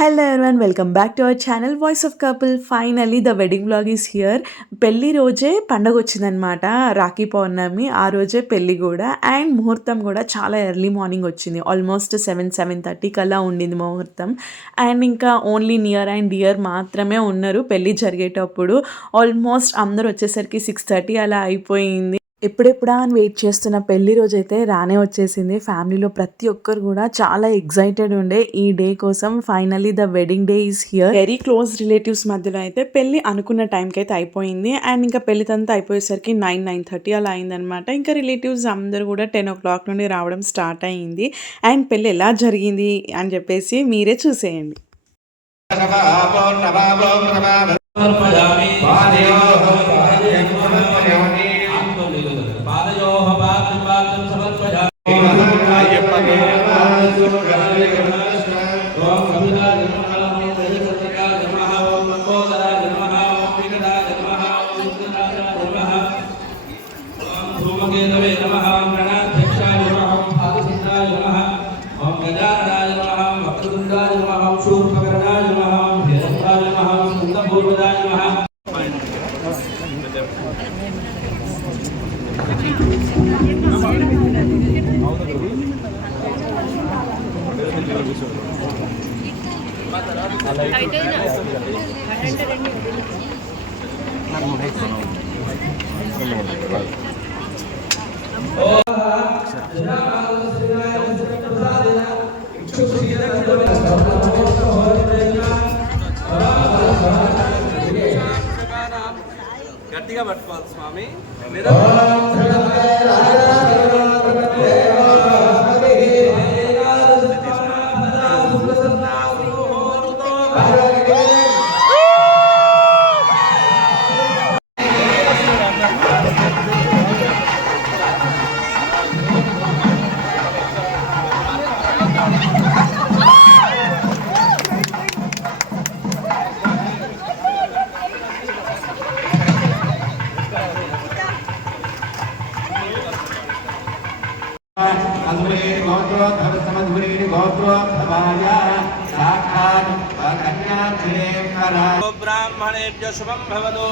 Hello everyone welcome back to our channel voice of couple. Finally the wedding vlog is here. పెళ్లి రోజే పండగ వచ్చిందనమాట, రాఖీ పౌర్ణమి. ఆ రోజే పెళ్లి కూడా, అండ్ ముహూర్తం కూడా చాలా ఎర్లీ మార్నింగ్ వచ్చింది. ఆల్మోస్ట్ 7:30 కల్లా ఉండింది ముహూర్తం. అండ్ ఇంకా ఓన్లీ నియర్ అండ్ డియర్ మాత్రమే ఉన్నారు పెళ్లి జరిగేటప్పుడు. ఆల్మోస్ట్ అందరూ వచ్చేసరికి 6:30 అలా అయిపోయింది. ఎప్పుడెప్పుడా అని వెయిట్ చేస్తున్న పెళ్లి రోజైతే రానే వచ్చేసింది. ఫ్యామిలీలో ప్రతి ఒక్కరు కూడా చాలా ఎక్సైటెడ్ ఉండే ఈ డే కోసం. Finally the wedding day is here. Very close relatives మధ్యలో అయితే పెళ్లి అనుకున్న టైంకి అయితే అయిపోయింది. అండ్ ఇంకా పెళ్లి తంతా అయిపోయేసరికి 9:30 అలా అయిందనమాట. ఇంకా రిలేటివ్స్ అందరూ కూడా 10 o'clock నుండి రావడం స్టార్ట్ అయ్యింది. అండ్ పెళ్లి ఎలా జరిగింది అని చెప్పేసి మీరే చూసేయండి. గట్టిగా పట్టుకోవాలి స్వామి. ब्राह्मणेभ्यः शुभं भवतु।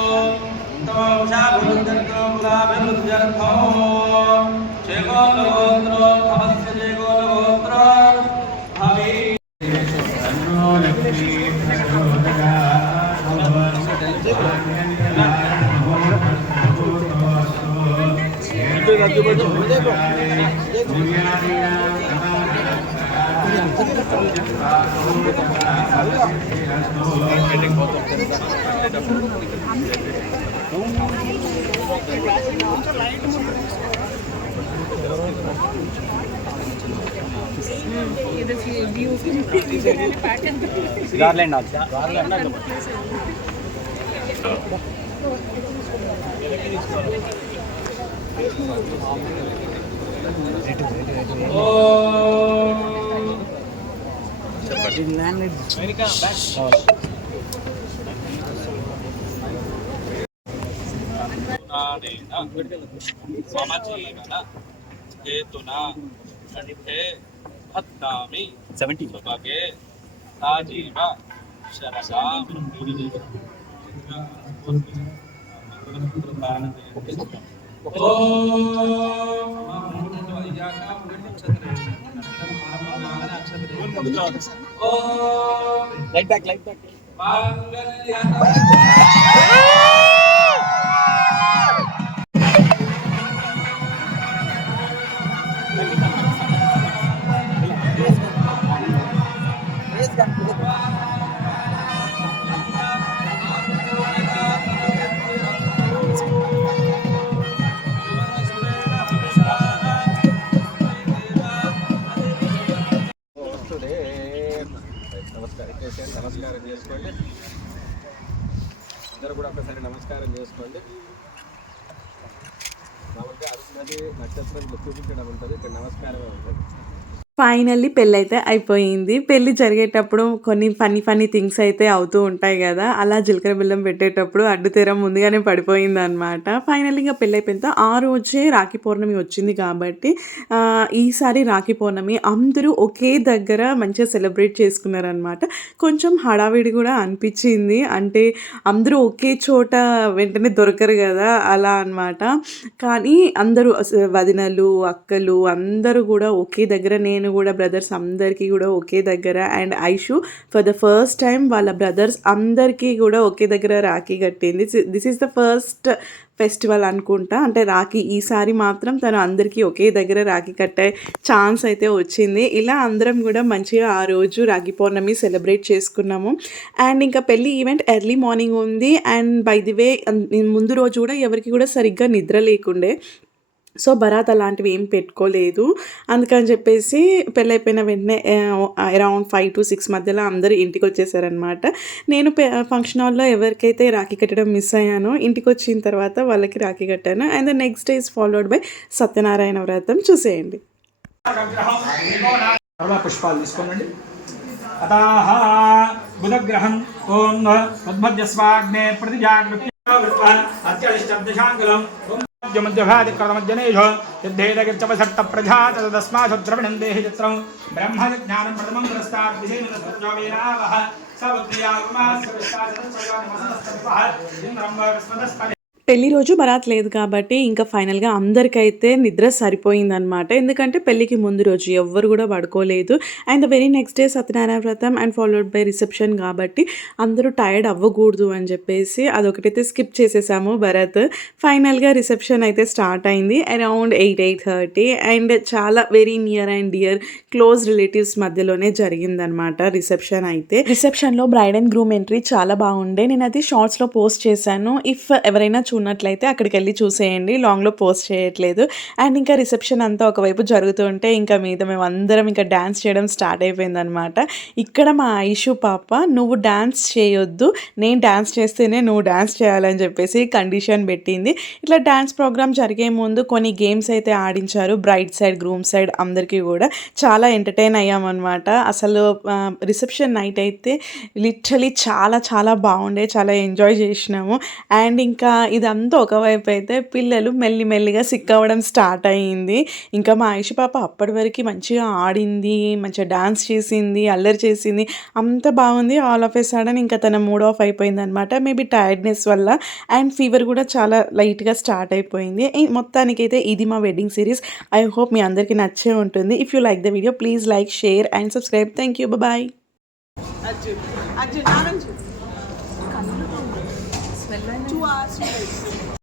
गार्लैंड సమజీవన హేతున కంఠే భద్రామి 70 సుభగే రాజీవ శరసా లైట్ బ్యాక్ నమస్కారం చేసుకోండి. అందరూ కూడా ఒకసారి నమస్కారం చేసుకోండి. మామూలుగా అరుణది నక్షత్రం చూపించడం ఉంటుంది, ఇక్కడ నమస్కారమే ఉంటుంది. ఫైనల్లీ పెళ్ళైతే అయిపోయింది. పెళ్లి జరిగేటప్పుడు కొన్ని ఫన్నీ థింగ్స్ అయితే అవుతూ ఉంటాయి గదా! అలా జీలకర్ర బెల్లం పెట్టేటప్పుడు అడ్డుతెర ముందుగానే పడిపోయిందనమాట. ఫైనల్లీ ఇంక పెళ్లయిపోయిన ఆ రోజే రాఖీ పౌర్ణమి వచ్చింది కాబట్టి ఈసారి రాఖీ పౌర్ణమి అందరూ ఒకే దగ్గర మంచిగా సెలబ్రేట్ చేసుకున్నారనమాట. కొంచెం హడావిడి గూడా అనిపిచ్చింది. అంటే అందరూ ఒకే చోట వెంటనే దొరకరు గదా! అలా అనమాట. కానీ అందరూ వదినలు, అక్కలు అందరూ గూడా ఒకే దగ్గర నేను గూడా బ్రదర్స్ అందరికీ గూడా ఒకే దగ్గర and Aishu for the first time వాళ్ళ బ్రదర్స్ అందరికీ గూడా ఒకే దగ్గర రాఖీ కట్టింది. This is the first festival అనుకుంటా. అంటే రాఖీ ఈసారి మాత్రం తను అందరికీ ఒకే దగ్గర రాఖీ కట్టే ఛాన్స్ అయితే వచ్చింది. ఇలా అందరం గూడా మంచిగా ఆ రోజు రాఖీ పౌర్ణమి సెలబ్రేట్ చేసుకున్నాము. అండ్ ఇంకా పెళ్లి ఈవెంట్ ఎర్లీ మార్నింగ్ ఉంది. అండ్ బై ది వే ముందు రోజు గూడా ఎవరికీ గూడా సరిగ్గా నిద్ర లేకుండే. సో, బరాత్ అలాంటివి ఏం పెట్టుకోలేదు. అందుకని చెప్పేసి పెళ్ళైపోయిన వెంటనే అరౌండ్ 5-6 మధ్యలో అందరూ ఇంటికొచ్చేసారనమాట. నేను ఫంక్షన్ హాల్‌లో ఎవరికైతే రాఖీ కట్టడం మిస్ అయ్యానో ఇంటికొచ్చిన తర్వాత వాళ్ళకి రాఖీ కట్టాను. And the next day is followed by Satyanarayana వ్రతం. చూసేయండి. పుష్పాలు తీసుకోనండి. అతాహ బుధగ్రహం ఓం ఉద్భద్యస్వాగ్నే ప్రతిజాగృత్య అత్యలిష్టబ్దశాంకులం మధ్యమధ్యభాదిక్రమజ్జనేషు యుద్ధేదగిర్చవసర్త ప్రజా తదస్మాత్ ద్రవిణం దేహి చిత్రం బ్రహ్మజ్ఞానం ప్రథమం పురస్తాత్ విజయనవః పెళ్లి రోజు బరాత్ లేదు కాబట్టి ఇంకా ఫైనల్‌గా అందరికైతే నిద్ర సరిపోయిందనమాట. ఎందుకంటే పెళ్ళికి ముందు రోజు ఎవ్వరు కూడా పడుకోలేదు. And the very next day Satyanarayana వ్రతం అండ్ ఫాలోడ్ బై రిసెప్షన్ కాబట్టి అందరూ టైర్డ్ అవ్వకూడదు అని చెప్పేసి అదొకటైతే స్కిప్ చేసేసాము భరత్. ఫైనల్‌గా రిసెప్షన్ అయితే స్టార్ట్ అయింది అరౌండ్ 8:30 అండ్ చాలా very near and dear close relatives మధ్యలోనే జరిగిందనమాట రిసెప్షన్ అయితే. రిసెప్షన్‌లో బ్రైడ్ అండ్ గ్రూమ్ ఎంట్రీ చాలా బాగుండే. నేనైతే షార్ట్స్‌లో పోస్ట్ చేశాను. ఇఫ్ ఎవరైనా ఉన్నట్లయితే అక్కడికి వెళ్ళి చూసేయండి. లాంగ్లో పోస్ట్ చేయట్లేదు. అండ్ ఇంకా రిసెప్షన్ అంతా ఒకవైపు జరుగుతుంటే ఇంకా మీద మేము అందరం ఇంకా డ్యాన్స్ చేయడం స్టార్ట్ అయిపోయిందనమాట. ఇక్కడ మా ఐషు పాప నువ్వు డ్యాన్స్ చేయొద్దు, నేను డ్యాన్స్ చేస్తేనే నువ్వు డ్యాన్స్ చేయాలని చెప్పేసి కండిషన్ పెట్టింది. ఇట్లా డ్యాన్స్ ప్రోగ్రామ్ జరిగే ముందు కొన్ని గేమ్స్ అయితే ఆడించారు. బ్రైడ్ సైడ్ గ్రూమ్ సైడ్ అందరికీ కూడా చాలా ఎంటర్టైన్ అయ్యామన్నమాట. అసలు రిసెప్షన్ నైట్ అయితే లిటరలీ చాలా బాగుండే, చాలా ఎంజాయ్ చేసినాము. అండ్ ఇంకా ఇదంతా ఒకవైపు అయితే పిల్లలు మెల్లిమెల్లిగా సిక్ అవ్వడం స్టార్ట్ అయ్యింది. ఇంకా మా ఐషు పాప అప్పటి వరకు మంచిగా ఆడింది, మంచిగా డాన్స్ చేసింది, అల్లరి చేసింది, అంత బాగుంది. ఆల్ ఆఫ్ ఏ సడన్ ఇంకా తన మూడ్ ఆఫ్ అయిపోయింది అనమాట. మేబీ టైర్డ్నెస్ వల్ల అండ్ ఫీవర్ కూడా చాలా లైట్గా స్టార్ట్ అయిపోయింది. మొత్తానికైతే ఇది మా వెడ్డింగ్ సిరీస్. ఐ హోప్ మీ అందరికీ నచ్చే ఉంటుంది. If you like the video please like, share and subscribe. Thank you. Bye. Two hours.